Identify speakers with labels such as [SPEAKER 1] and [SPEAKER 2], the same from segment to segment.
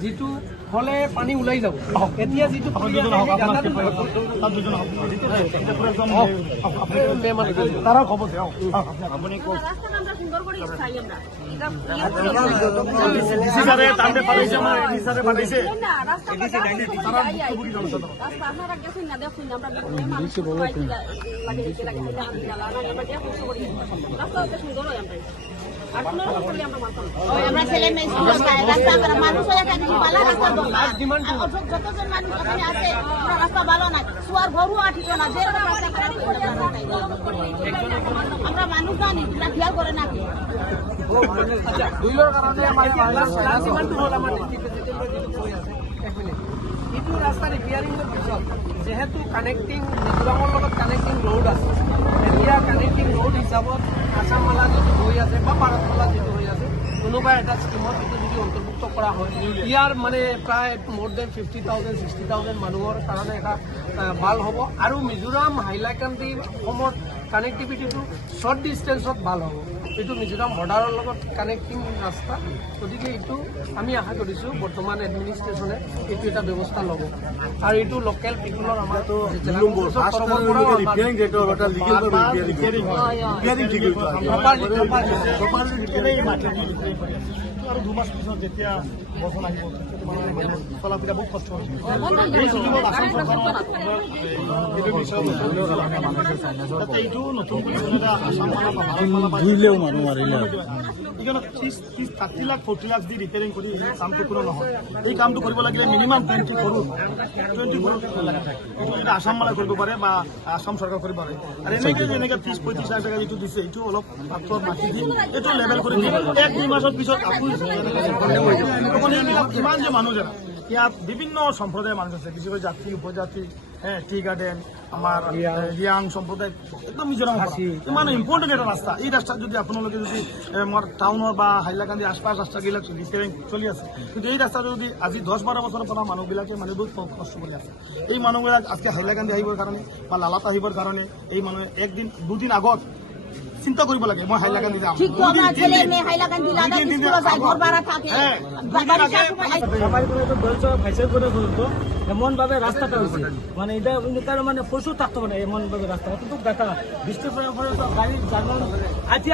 [SPEAKER 1] যিটো হ'লে পানী ওলাই যাব। এতিয়া যিটো
[SPEAKER 2] আমরা।
[SPEAKER 3] ছেলে মেয়ে রাস্তা আমরা মানুষ হয়ে ভালো রাস্তা দরকার আর যতজন মানুষ ওখানে আছে ওরা রাস্তা ভালো না শুয়ার গরু আঠিত না যে রাস্তা খারাপ করে আমরা মানুষ জানি তোমরা খেয়াল করে না কি
[SPEAKER 1] দুইৰ কাৰণে আমাৰ লাষ্ট লাষ্ট হ'ল আমাৰ এক মিনিট। এইটো ৰাস্তা ৰিপেয়াৰিঙৰ পিছত যিহেতু কানেক্টিং মিজোৰামৰ লগত কানেক্টিং ৰোড আছে। এতিয়া কানেক্টিং ৰোড হিচাপত আছাম মালা যিটো হৈ আছে বা হৈ কোনোবা এটা স্কিমত যদি অন্তৰ্ভুক্ত কৰা হয় ইয়াৰ মানে প্ৰায় more than fifty thousand sixty thousand মানুহৰ কাৰণে এটা ভালো হ'ব। আৰু মিজোৰাম, হাইলাকান্দি অসমৰ কানেক্টিভিটিটো শ্বৰ্ট ডিষ্টেঞ্চত ভালো হ'ব। এইটো মিজোৰাম বৰ্ডাৰৰ লগত কানেক্টিং ৰাস্তা। গতিকে এইটো আমি আশা কৰিছোঁ বৰ্তমান এডমিনিষ্ট্ৰেশ্যনে এইটো এটা ব্যৱস্থা ল'ব। আৰু এইটো লোকেল পিপুলৰ আমাৰতো
[SPEAKER 4] আৰু দুমাস পিছত যেতিয়া বৰষুণ আহিব চলা ফিৰা বহুত কষ্ট হৈছে ফৰ্টি লাখ দি ৰিপেয়াৰিং কৰি কামটো নহয় এই কামটো কৰিব লাগিলে minimum twenty crore twenty crore লাগে যদি আসাম মালা কৰিব পাৰে বা আসাম চৰকাৰ কৰিব পাৰে আৰু এনেকৈ যেনেকৈ ত্ৰিছ পঁয়ত্ৰিছ লাখ টকা যিটো দিছে এইটো অলপ পাথৰ মাটি দি এইটো লেভেল কৰি এক দুই মাহৰ পিছত আকৌ ইমান যে মানুহ জানা ইয়াত বিভিন্ন সম্প্ৰদায়ৰ মানুহ আছে বিশেষকৈ জাতি উপজাতি হে টি গাৰ্ডেন আমাৰ ৰিয়াং সম্প্ৰদায় একদম মিজোৰাম ইমান ইম্পৰ্টেণ্ট এটা ৰাস্তা এই ৰাস্তাত যদি আপোনালোকে যদি এ, আমাৰ টাউনৰ বা হাইলাকান্দি আশপাশ ৰাস্তাবিলাক ৰিপেয়াৰিং চলি আছে কিন্তু এই ৰাস্তাটো যদি আজি দহ বাৰ বছৰৰ পৰা মানুহবিলাকে মানে বহুত কষ্ট কৰি আছে। এই মানুহবিলাক আজকে হাইলাকান্দি আহিবৰ কাৰণে বা লালাত আহিবৰ কাৰণে এই মানুহে একদিন দুদিন আগত চিন্তা কৰিব লাগে মই হাইলাকান্দি যাম
[SPEAKER 5] করে করে এমন ভাবে রাস্তাটা হয়েছে মানে এটা তার মানে পশু থাকতো মানে এমন ভাবে রাস্তা কিন্তু দেখা বৃষ্টি পড়ার পরে তো গাড়ি যানবাহন আজকে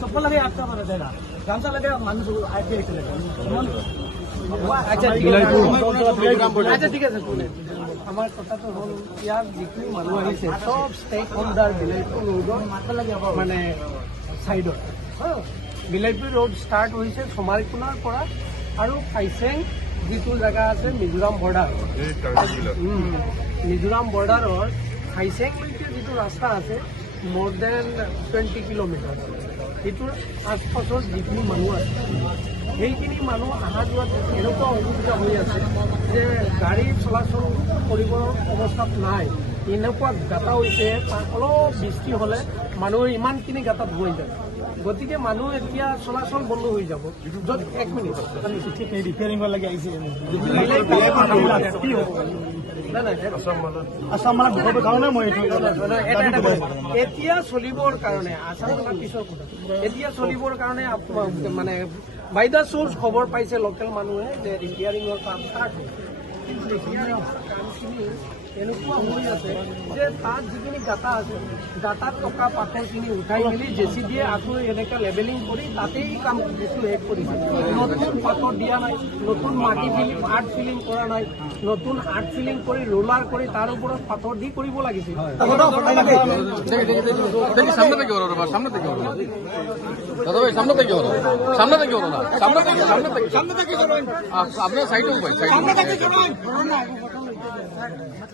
[SPEAKER 5] চপ্পল লাগে আটকা মারা যায় না গামছা লাগে মানুষ যায়
[SPEAKER 1] আচ্ছা আচ্ছা ঠিক আছে আমাৰ কথাটো হ'ল ইয়াৰ যিখিনি মানুহ আহিছে চব ষ্টেক হোল্ডাৰ বিলাইপুৰ ৰোডৰ মানে ছাইডত বিলাইপুৰ ৰোড ষ্টাৰ্ট হৈছে চমাৰীখোনাৰ পৰা আৰু ফাইচেং যিটো জেগা আছে মিজোৰাম বৰ্ডাৰ মিজোৰাম বৰ্ডাৰৰ ফাইচেংলৈকে যিটো ৰাস্তা আছে মোৰ দেন টুৱেণ্টি কিলোমিটাৰ সেইটোৰ আশপাশৰ যিখিনি মানুহ আছে সেইখিনি মানুহ অহা যোৱাত এনেকুৱা অসুবিধা হৈ আছে যে গাড়ী চলাচল কৰিবৰ অৱস্থাত নাই। এনেকুৱা গাঁতা হৈছে অলপ বৃষ্টি হ'লে মানুহ ইমানখিনি গাঁতাত হৈ যায়। গতিকে মানুহ এতিয়া চলাচল বন্ধ হৈ যাব। য'ত এক মিনিট। এতিয়া চলিবৰ কাৰণে এতিয়া চলিবৰ কাৰণে মানে বাই দ্য চ'ৰ্চ খবৰ পাইছে লোকেল মানুহে যে ৰিপেয়াৰিঙৰ কাম ষ্টাৰ্ট কামখিনি এনেকুৱা হৈ আছে যে তাত যিখিনি গাঁতা আছে গাঁতাত থকা পাথৰখিনি উঠাই মেলি জে চি বিয়ে আকৌ এনেকৈ লেবেলিং কৰি তাতেই কাম কিছু শেষ কৰিছে নতুন পাথৰ দিয়া নাই নতুন মাটি ফিলিং আৰ্ট ফিলিং কৰা নাই নতুন আৰ্ট ফিলিং কৰি ৰোলাৰ কৰি তাৰ ওপৰত পাথৰ দি কৰিব লাগিছিল
[SPEAKER 6] সামনে থেকে বাবা সামনে থেকে ওরো দাদা ভাই সামনে থেকে ওরো সামনে থেকে ওরো না সামনে থেকে সামনে থেকে সামনে থেকে আপনার সাইডে ভাই সাইডে